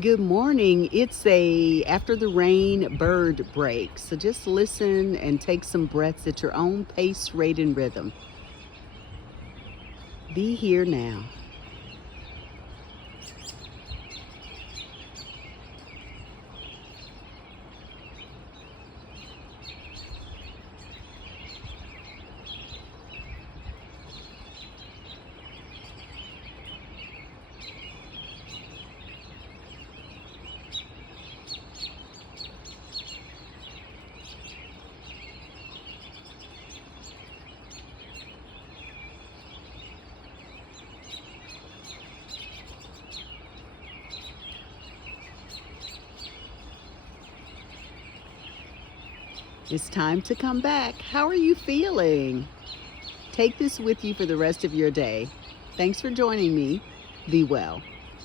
Good morning. It's a after the rain bird break. So just listen and take some breaths at your own pace, rate, and rhythm. Be here now. It's time to come back. How are you feeling? Take this with you for the rest of your day. Thanks for joining me. Be well.